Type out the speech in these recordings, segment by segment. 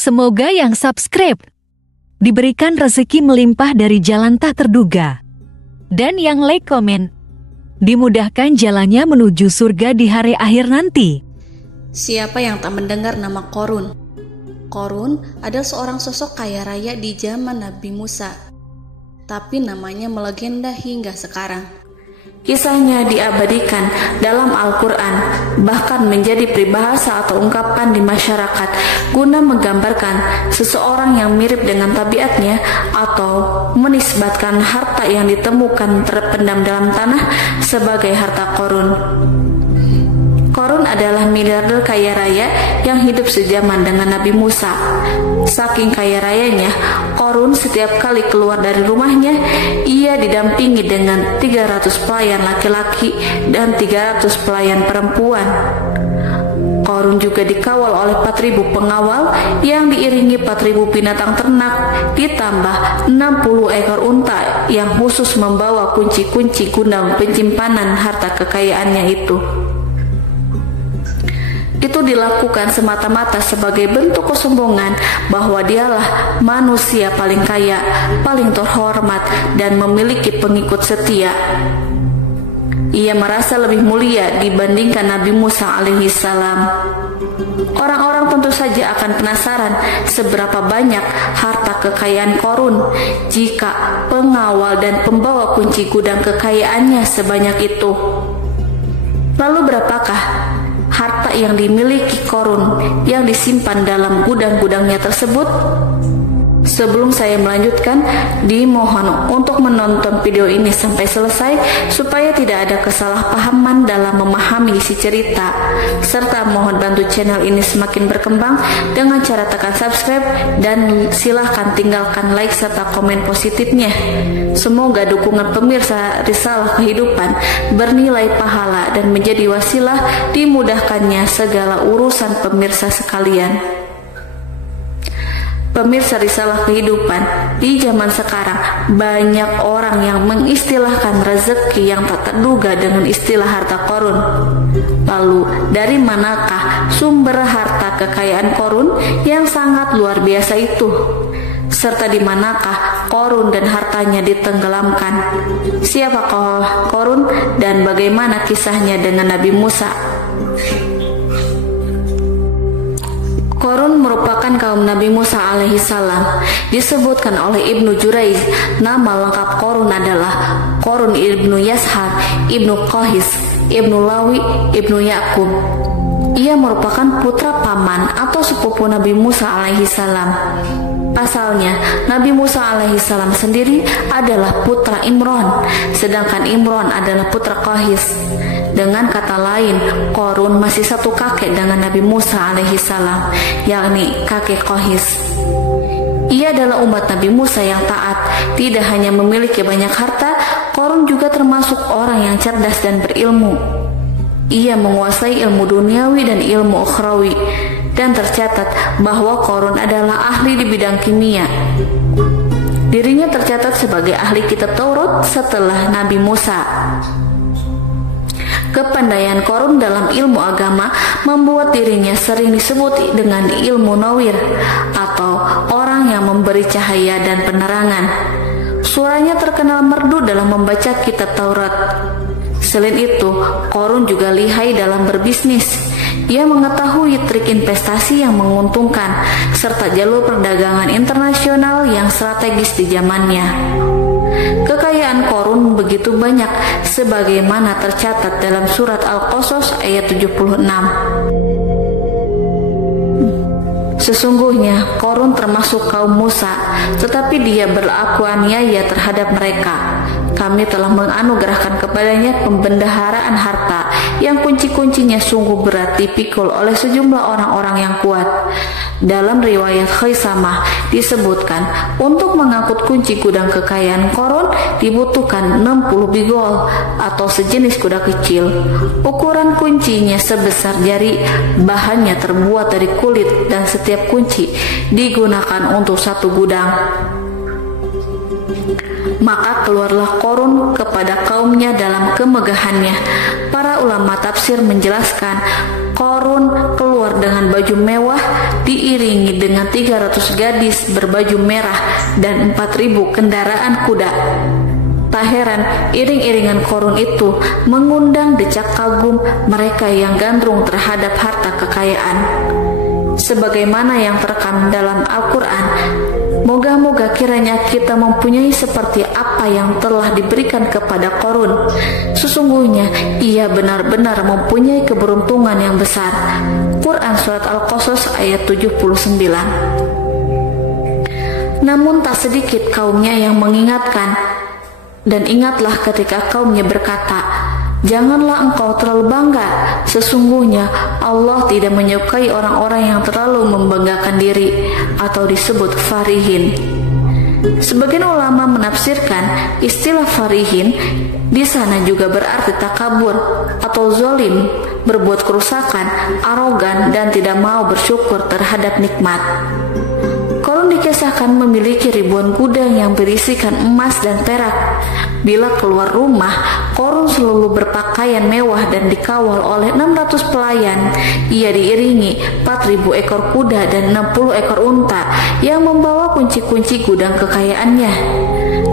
Semoga yang subscribe diberikan rezeki melimpah dari jalan tak terduga. Dan yang like komen, dimudahkan jalannya menuju surga di hari akhir nanti. Siapa yang tak mendengar nama Qorun? Qorun adalah seorang sosok kaya raya di zaman Nabi Musa, tapi namanya melegenda hingga sekarang. Kisahnya diabadikan dalam Al-Quran, bahkan menjadi peribahasa atau ungkapan di masyarakat guna menggambarkan seseorang yang mirip dengan tabiatnya atau menisbatkan harta yang ditemukan terpendam dalam tanah sebagai harta Qorun. Qorun adalah miliarder kaya raya yang hidup sejaman dengan Nabi Musa. Saking kaya rayanya, Qorun setiap kali keluar dari rumahnya, ia didampingi dengan 300 pelayan laki-laki dan 300 pelayan perempuan. Qorun juga dikawal oleh 4.000 pengawal yang diiringi 4.000 binatang ternak, ditambah 60 ekor unta yang khusus membawa kunci-kunci guna penyimpanan harta kekayaannya itu. Itu dilakukan semata-mata sebagai bentuk kesombongan bahwa dialah manusia paling kaya, paling terhormat, dan memiliki pengikut setia. Ia merasa lebih mulia dibandingkan Nabi Musa alaihissalam. Orang-orang tentu saja akan penasaran seberapa banyak harta kekayaan Qorun jika pengawal dan pembawa kunci gudang kekayaannya sebanyak itu. Lalu berapakah harta yang dimiliki Qorun yang disimpan dalam gudang-gudangnya tersebut? Sebelum saya melanjutkan, dimohon untuk menonton video ini sampai selesai supaya tidak ada kesalahpahaman dalam memahami isi cerita, serta mohon bantu channel ini semakin berkembang dengan cara tekan subscribe dan silahkan tinggalkan like serta komen positifnya. Semoga dukungan pemirsa Risalah Kehidupan bernilai pahala dan menjadi wasilah dimudahkannya segala urusan pemirsa sekalian. Pemirsa Risalah Kehidupan, di zaman sekarang banyak orang yang mengistilahkan rezeki yang tak terduga dengan istilah harta Qorun. Lalu dari manakah sumber harta kekayaan Qorun yang sangat luar biasa itu? Serta di manakah Qorun dan hartanya ditenggelamkan? Siapakah Qorun dan bagaimana kisahnya dengan Nabi Musa? Qorun merupakan kaum Nabi Musa alaihissalam. Disebutkan oleh Ibnu Jurayj, nama lengkap Qorun adalah Qorun ibnu Yashar, ibnu Qahis, ibnu Lawi, ibnu Yakub. Ia merupakan putra paman atau sepupu Nabi Musa alaihissalam. Pasalnya, Nabi Musa alaihissalam sendiri adalah putra Imron, sedangkan Imron adalah putra Qahis. Dengan kata lain, Qorun masih satu kakek dengan Nabi Musa alaihissalam, yakni kakek Qahis. Ia adalah umat Nabi Musa yang taat. Tidak hanya memiliki banyak harta, Qorun juga termasuk orang yang cerdas dan berilmu. Ia menguasai ilmu duniawi dan ilmu ukhrawi, dan tercatat bahwa Qorun adalah ahli di bidang kimia. Dirinya tercatat sebagai ahli kitab Taurat setelah Nabi Musa. Kepandaian Qorun dalam ilmu agama membuat dirinya sering disebut dengan ilmu nawir atau orang yang memberi cahaya dan penerangan. Suaranya terkenal merdu dalam membaca kitab Taurat. Selain itu, Qorun juga lihai dalam berbisnis. Ia mengetahui trik investasi yang menguntungkan serta jalur perdagangan internasional yang strategis di zamannya. Kekayaan Qorun begitu banyak sebagaimana tercatat dalam surat Al-Qasas ayat 76. Sesungguhnya Qorun termasuk kaum Musa, tetapi dia berlaku aniaya terhadap mereka. Kami telah menganugerahkan kepadanya pembendaharaan harta yang kunci-kuncinya sungguh berat dipikul oleh sejumlah orang-orang yang kuat. Dalam riwayat Khaisamah disebutkan, untuk mengangkut kunci gudang kekayaan Qorun dibutuhkan 60 bigol atau sejenis kuda kecil. Ukuran kuncinya sebesar jari, bahannya terbuat dari kulit dan setiap kunci digunakan untuk satu gudang. Maka keluarlah Qorun kepada kaumnya dalam kemegahannya. Para ulama tafsir menjelaskan, Korun keluar dengan baju mewah diiringi dengan 300 gadis berbaju merah dan 4.000 kendaraan kuda. Tak heran iring-iringan Korun itu mengundang decak kagum mereka yang gandrung terhadap harta kekayaan. Sebagaimana yang terekam dalam Al-Quran, moga-moga kiranya kita mempunyai seperti apa yang telah diberikan kepada Korun. Sesungguhnya ia benar-benar mempunyai keberuntungan yang besar. Quran Surat Al-Qasas ayat 79. Namun tak sedikit kaumnya yang mengingatkan, dan ingatlah ketika kaumnya berkata, janganlah engkau terlalu bangga. Sesungguhnya Allah tidak menyukai orang-orang yang terlalu membanggakan diri atau disebut farihin. Sebagian ulama menafsirkan istilah farihin di sana juga berarti takabur atau zolim, berbuat kerusakan, arogan, dan tidak mau bersyukur terhadap nikmat. Korun dikisahkan memiliki ribuan gudang yang berisikan emas dan perak. Bila keluar rumah, Korun selalu berpakaian mewah dan dikawal oleh 600 pelayan. Ia diiringi 4.000 ekor kuda dan 60 ekor unta yang membawa kunci-kunci gudang kekayaannya.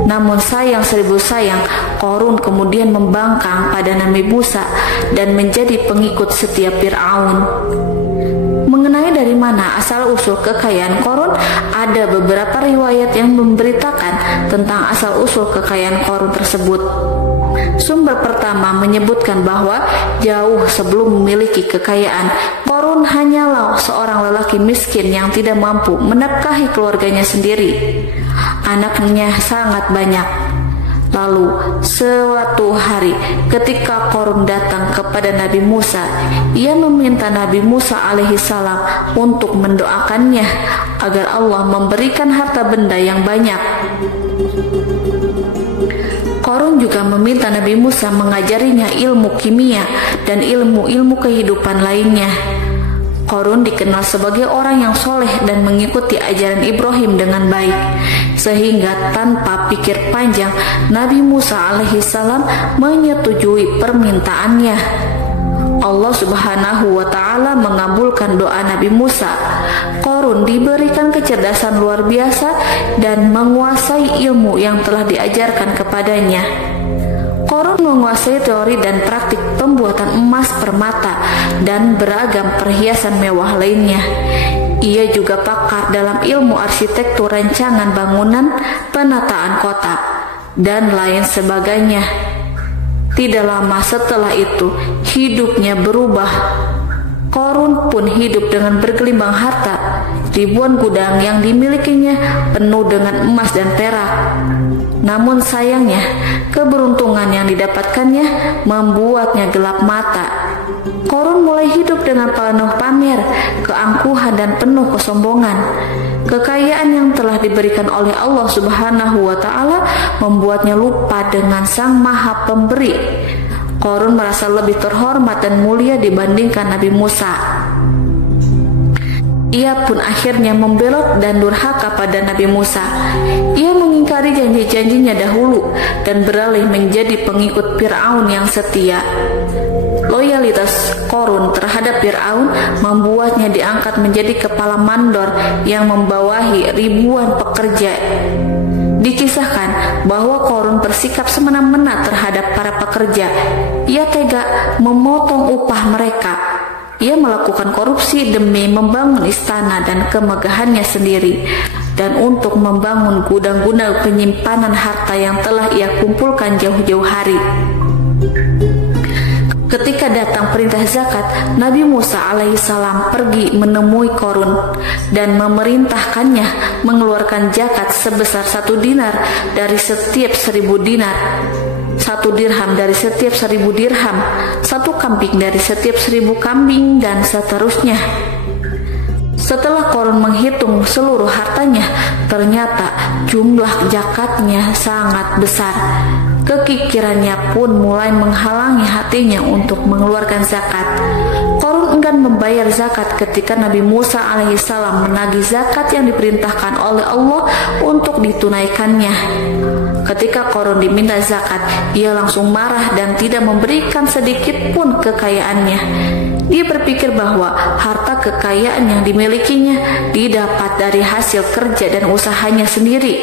Namun sayang seribu sayang, Korun kemudian membangkang pada Nabi Musa dan menjadi pengikut setia Fir'aun. Mengenai dari mana asal-usul kekayaan Korun, ada beberapa riwayat yang memberitakan tentang asal-usul kekayaan Korun tersebut. Sumber pertama menyebutkan bahwa jauh sebelum memiliki kekayaan, Korun hanyalah seorang lelaki miskin yang tidak mampu menafkahi keluarganya sendiri. Anaknya sangat banyak. Lalu suatu hari ketika Korun datang kepada Nabi Musa, ia meminta Nabi Musa alaihissalam untuk mendoakannya agar Allah memberikan harta benda yang banyak. Korun juga meminta Nabi Musa mengajarinya ilmu kimia dan ilmu-ilmu kehidupan lainnya. Korun dikenal sebagai orang yang soleh dan mengikuti ajaran Ibrahim dengan baik, sehingga tanpa pikir panjang Nabi Musa alaihissalam menyetujui permintaannya. Allah Subhanahu wa Ta'ala mengabulkan doa Nabi Musa. Korun diberikan kecerdasan luar biasa dan menguasai ilmu yang telah diajarkan kepadanya. Korun menguasai teori dan praktik pembuatan emas permata dan beragam perhiasan mewah lainnya. Ia juga pakar dalam ilmu arsitektur, rancangan bangunan, penataan kota, dan lain sebagainya. Tidak lama setelah itu, hidupnya berubah. Korun pun hidup dengan bergelimbang harta. Ribuan gudang yang dimilikinya penuh dengan emas dan perak. Namun sayangnya, keberuntungan yang didapatkannya membuatnya gelap mata. Korun mulai hidup dengan penuh pamer, keangkuhan, dan penuh kesombongan. Kekayaan yang telah diberikan oleh Allah Subhanahu wa Ta'ala membuatnya lupa dengan Sang Maha Pemberi. Korun merasa lebih terhormat dan mulia dibandingkan Nabi Musa. Ia pun akhirnya membelot dan durhaka pada Nabi Musa. Ia mengingkari janji-janjinya dahulu dan beralih menjadi pengikut Fir'aun yang setia. Loyalitas Korun terhadap Fir'aun membuatnya diangkat menjadi kepala mandor yang membawahi ribuan pekerja. Dikisahkan bahwa Korun bersikap semena-mena terhadap para pekerja. Ia tega memotong upah mereka. Ia melakukan korupsi demi membangun istana dan kemegahannya sendiri, dan untuk membangun gudang-gudang penyimpanan harta yang telah ia kumpulkan jauh-jauh hari. Ketika datang perintah zakat, Nabi Musa alaihissalam pergi menemui Korun dan memerintahkannya mengeluarkan zakat sebesar 1 dinar dari setiap 1000 dinar, 1 dirham dari setiap 1000 dirham, 1 kambing dari setiap 1000 kambing, dan seterusnya. Setelah Korun menghitung seluruh hartanya, ternyata jumlah zakatnya sangat besar. Kekikirannya pun mulai menghalangi hatinya untuk mengeluarkan zakat. Qarun enggan membayar zakat ketika Nabi Musa alaihissalam menagih zakat yang diperintahkan oleh Allah untuk ditunaikannya. Ketika Qarun diminta zakat, ia langsung marah dan tidak memberikan sedikit pun kekayaannya. Dia berpikir bahwa harta kekayaan yang dimilikinya didapat dari hasil kerja dan usahanya sendiri,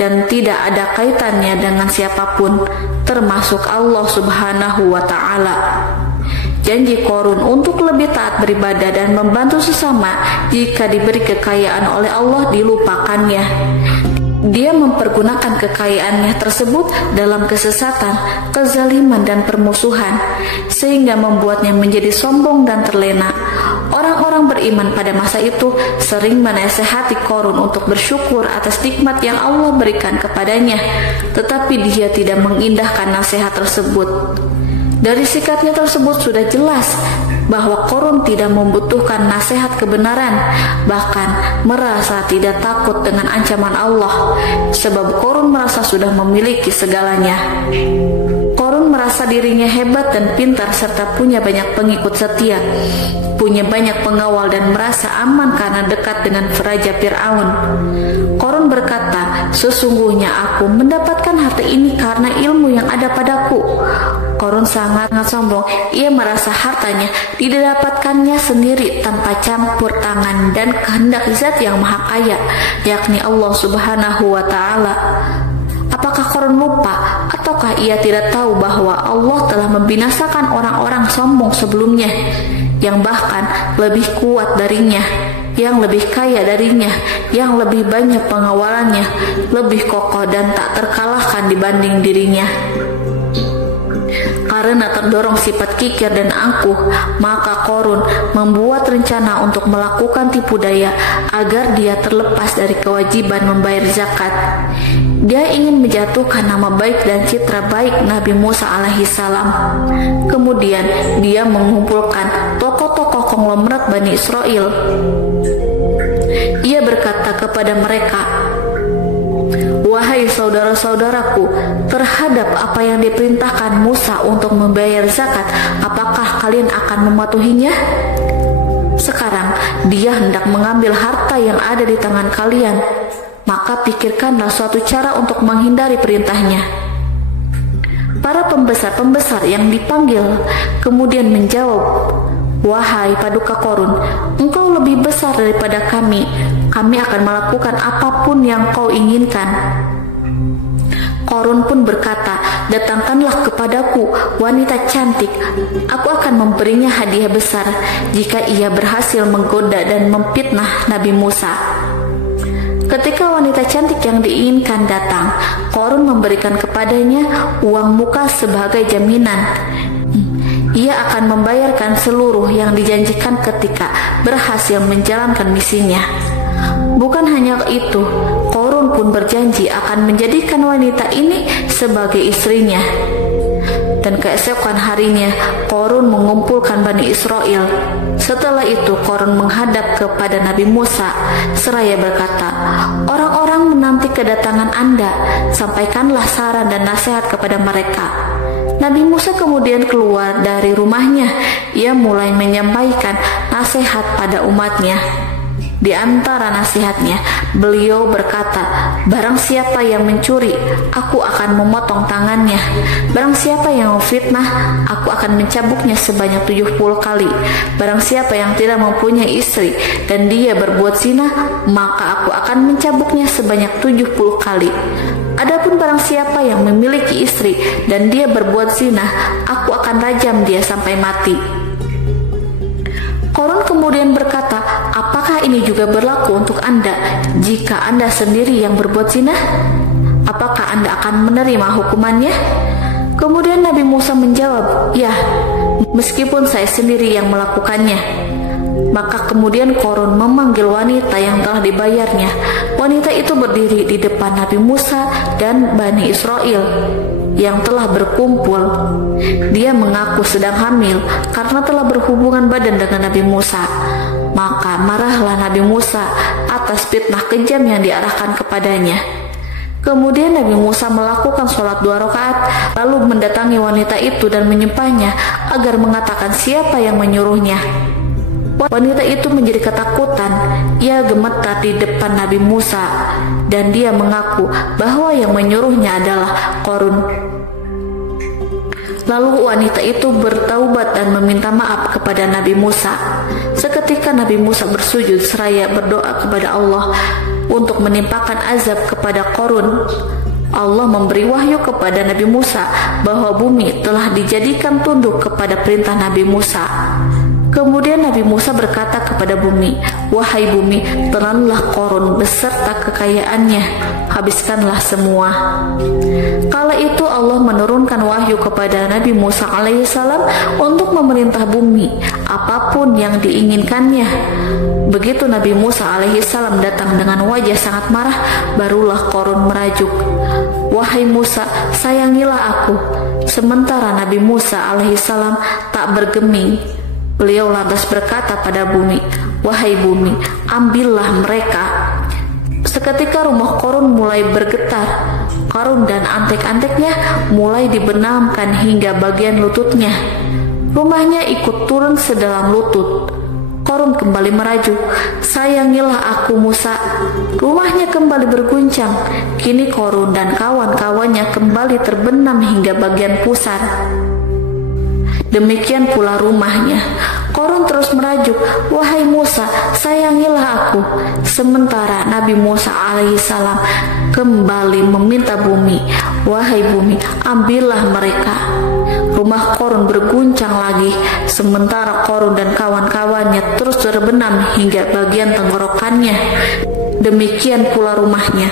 dan tidak ada kaitannya dengan siapapun, termasuk Allah Subhanahu wa Ta'ala. Janji Qarun untuk lebih taat beribadah dan membantu sesama jika diberi kekayaan oleh Allah dilupakannya. Dia mempergunakan kekayaannya tersebut dalam kesesatan, kezaliman, dan permusuhan, sehingga membuatnya menjadi sombong dan terlena. Orang-orang beriman pada masa itu sering menasehati Qarun untuk bersyukur atas nikmat yang Allah berikan kepadanya, tetapi dia tidak mengindahkan nasihat tersebut. Dari sikapnya tersebut sudah jelas bahwa Qarun tidak membutuhkan nasihat kebenaran, bahkan merasa tidak takut dengan ancaman Allah, sebab Qarun merasa sudah memiliki segalanya. Qarun merasa dirinya hebat dan pintar serta punya banyak pengikut setia, punya banyak pengawal dan merasa aman karena dekat dengan Raja Fir'aun. Qarun berkata, "Sesungguhnya aku mendapatkan harta ini karena ilmu yang ada padaku." Qarun sangat sombong. Ia merasa hartanya didapatkannya sendiri tanpa campur tangan dan kehendak Zat yang Maha Kaya, yakni Allah Subhanahu wa Ta'ala. Apakah Qarun lupa ataukah ia tidak tahu bahwa Allah telah membinasakan orang-orang sombong sebelumnya, yang bahkan lebih kuat darinya, yang lebih kaya darinya, yang lebih banyak pengawalannya, lebih kokoh dan tak terkalahkan dibanding dirinya? Karena terdorong sifat kikir dan angkuh, maka Qarun membuat rencana untuk melakukan tipu daya agar dia terlepas dari kewajiban membayar zakat. Dia ingin menjatuhkan nama baik dan citra baik Nabi Musa alaihissalam. Kemudian dia mengumpulkan tokoh-tokoh konglomerat Bani Israel. Ia berkata kepada mereka, "Wahai saudara-saudaraku, terhadap apa yang diperintahkan Musa untuk membayar zakat, apakah kalian akan mematuhinya? Sekarang dia hendak mengambil harta yang ada di tangan kalian, maka pikirkanlah suatu cara untuk menghindari perintahnya." Para pembesar-pembesar yang dipanggil kemudian menjawab, "Wahai paduka Qarun, engkau lebih besar daripada kami. Kami akan melakukan apapun yang kau inginkan." Qarun pun berkata, "Datangkanlah kepadaku wanita cantik. Aku akan memberinya hadiah besar jika ia berhasil menggoda dan memfitnah Nabi Musa." Ketika wanita cantik yang diinginkan datang, Qarun memberikan kepadanya uang muka sebagai jaminan. Ia akan membayarkan seluruh yang dijanjikan ketika berhasil menjalankan misinya. Bukan hanya itu, Qarun pun berjanji akan menjadikan wanita ini sebagai istrinya. Dan keesokan harinya, Qarun mengumpulkan Bani Israel. Setelah itu, Qarun menghadap kepada Nabi Musa seraya berkata, "Orang-orang menanti kedatangan Anda, sampaikanlah saran dan nasihat kepada mereka." Nabi Musa kemudian keluar dari rumahnya. Ia mulai menyampaikan nasihat pada umatnya. Di antara nasihatnya, beliau berkata, "Barang siapa yang mencuri, aku akan memotong tangannya. Barang siapa yang memfitnah, aku akan mencambuknya sebanyak 70 kali. Barang siapa yang tidak mempunyai istri dan dia berbuat zina, maka aku akan mencambuknya sebanyak 70 kali. Adapun barang siapa yang memiliki istri dan dia berbuat zina, aku akan rajam dia sampai mati." Qarun kemudian berkata, "Apakah ini juga berlaku untuk Anda jika Anda sendiri yang berbuat zina? Apakah Anda akan menerima hukumannya?" Kemudian Nabi Musa menjawab, "Ya, meskipun saya sendiri yang melakukannya." Maka kemudian Qarun memanggil wanita yang telah dibayarnya. Wanita itu berdiri di depan Nabi Musa dan Bani Israel yang telah berkumpul. Dia mengaku sedang hamil karena telah berhubungan badan dengan Nabi Musa. Maka marahlah Nabi Musa atas fitnah kejam yang diarahkan kepadanya. Kemudian Nabi Musa melakukan sholat 2 rakaat, lalu mendatangi wanita itu dan menyumpahnya agar mengatakan siapa yang menyuruhnya. Wanita itu menjadi ketakutan. Ia gemetar di depan Nabi Musa dan dia mengaku bahwa yang menyuruhnya adalah Qarun. Lalu wanita itu bertaubat dan meminta maaf kepada Nabi Musa. Seketika Nabi Musa bersujud seraya berdoa kepada Allah untuk menimpakan azab kepada Qarun. Allah memberi wahyu kepada Nabi Musa bahwa bumi telah dijadikan tunduk kepada perintah Nabi Musa. Kemudian Nabi Musa berkata kepada bumi, "Wahai bumi, telanlah Qarun beserta kekayaannya, habiskanlah semua." Kala itu Allah menurunkan wahyu kepada Nabi Musa alaihissalam untuk memerintah bumi apapun yang diinginkannya. Begitu Nabi Musa alaihissalam datang dengan wajah sangat marah, barulah Qarun merajuk, "Wahai Musa, sayangilah aku." Sementara Nabi Musa alaihissalam tak bergeming. Beliau lantas berkata pada bumi, "Wahai bumi, ambillah mereka." Seketika rumah Qarun mulai bergetar. Qarun dan antek-anteknya mulai dibenamkan hingga bagian lututnya. Rumahnya ikut turun sedalam lutut. Qarun kembali merajuk, "Sayangilah aku Musa." Rumahnya kembali berguncang. Kini Qarun dan kawan-kawannya kembali terbenam hingga bagian pusar. Demikian pula rumahnya. Qarun terus merajuk, "Wahai Musa, sayangilah aku." Sementara Nabi Musa alaihissalam kembali meminta bumi, "Wahai bumi, ambillah mereka." Rumah Qarun berguncang lagi, sementara Qarun dan kawan-kawannya terus terbenam hingga bagian tenggorokannya. Demikian pula rumahnya.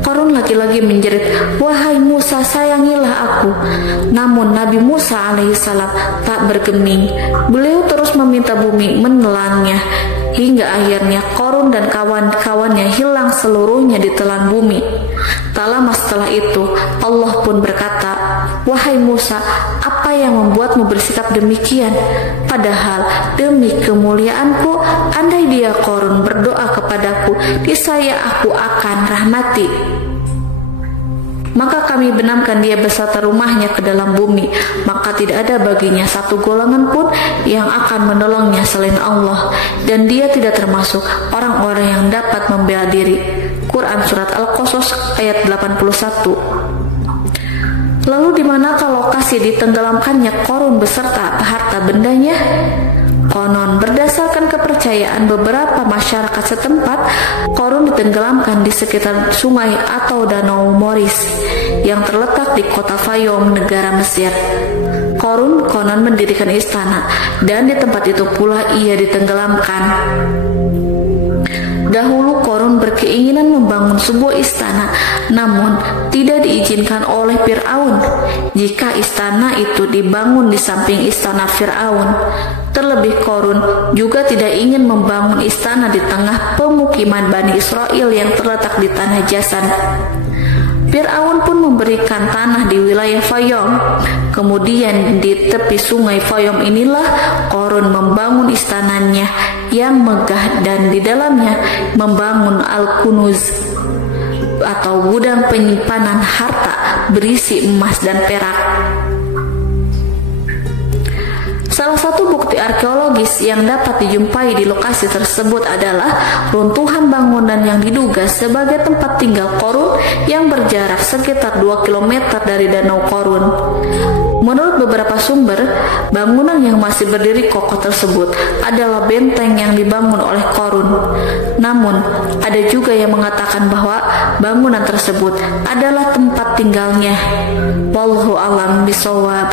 Qarun lagi-lagi menjerit, "Wahai Musa, sayangilah aku." Namun Nabi Musa alaihissalam tak bergeming. Beliau terus meminta bumi menelannya, hingga akhirnya Qarun dan kawan-kawannya hilang seluruhnya di telan bumi. Tak lama setelah itu Allah pun berkata, "Wahai Musa, apa yang membuatmu bersikap demikian? Padahal demi kemuliaanku, andai dia Qarun berdoa kepadaku, niscaya aku akan rahmati. Maka kami benamkan dia beserta rumahnya ke dalam bumi, maka tidak ada baginya satu golongan pun yang akan menolongnya selain Allah, dan dia tidak termasuk orang-orang yang dapat membela diri." Quran Surat Al-Qasas ayat 81. Lalu di manakah lokasi ditenggelamkannya Qarun beserta harta bendanya? Konon berdasarkan kepercayaan beberapa masyarakat setempat, Qarun ditenggelamkan di sekitar sungai atau danau Moris yang terletak di kota Fayum, negara Mesir. Qarun konon mendirikan istana dan di tempat itu pula ia ditenggelamkan. Dahulu Qarun berkeinginan membangun sebuah istana, namun tidak diizinkan oleh Fir'aun jika istana itu dibangun di samping istana Fir'aun. Terlebih Qarun juga tidak ingin membangun istana di tengah pemukiman Bani Israel yang terletak di tanah Jasan. Fir'aun pun memberikan tanah di wilayah Fayum. Kemudian di tepi sungai Fayum inilah Qarun membangun istananya yang megah dan di dalamnya membangun Al-Kunuz atau gudang penyimpanan harta berisi emas dan perak. Salah satu bukti arkeologis yang dapat dijumpai di lokasi tersebut adalah runtuhan bangunan yang diduga sebagai tempat tinggal Qarun yang berjarak sekitar 2 km dari Danau Qarun. Menurut beberapa sumber, bangunan yang masih berdiri kokoh tersebut adalah benteng yang dibangun oleh Qarun. Namun, ada juga yang mengatakan bahwa bangunan tersebut adalah tempat tinggalnya. Wallahu a'lam bishawab.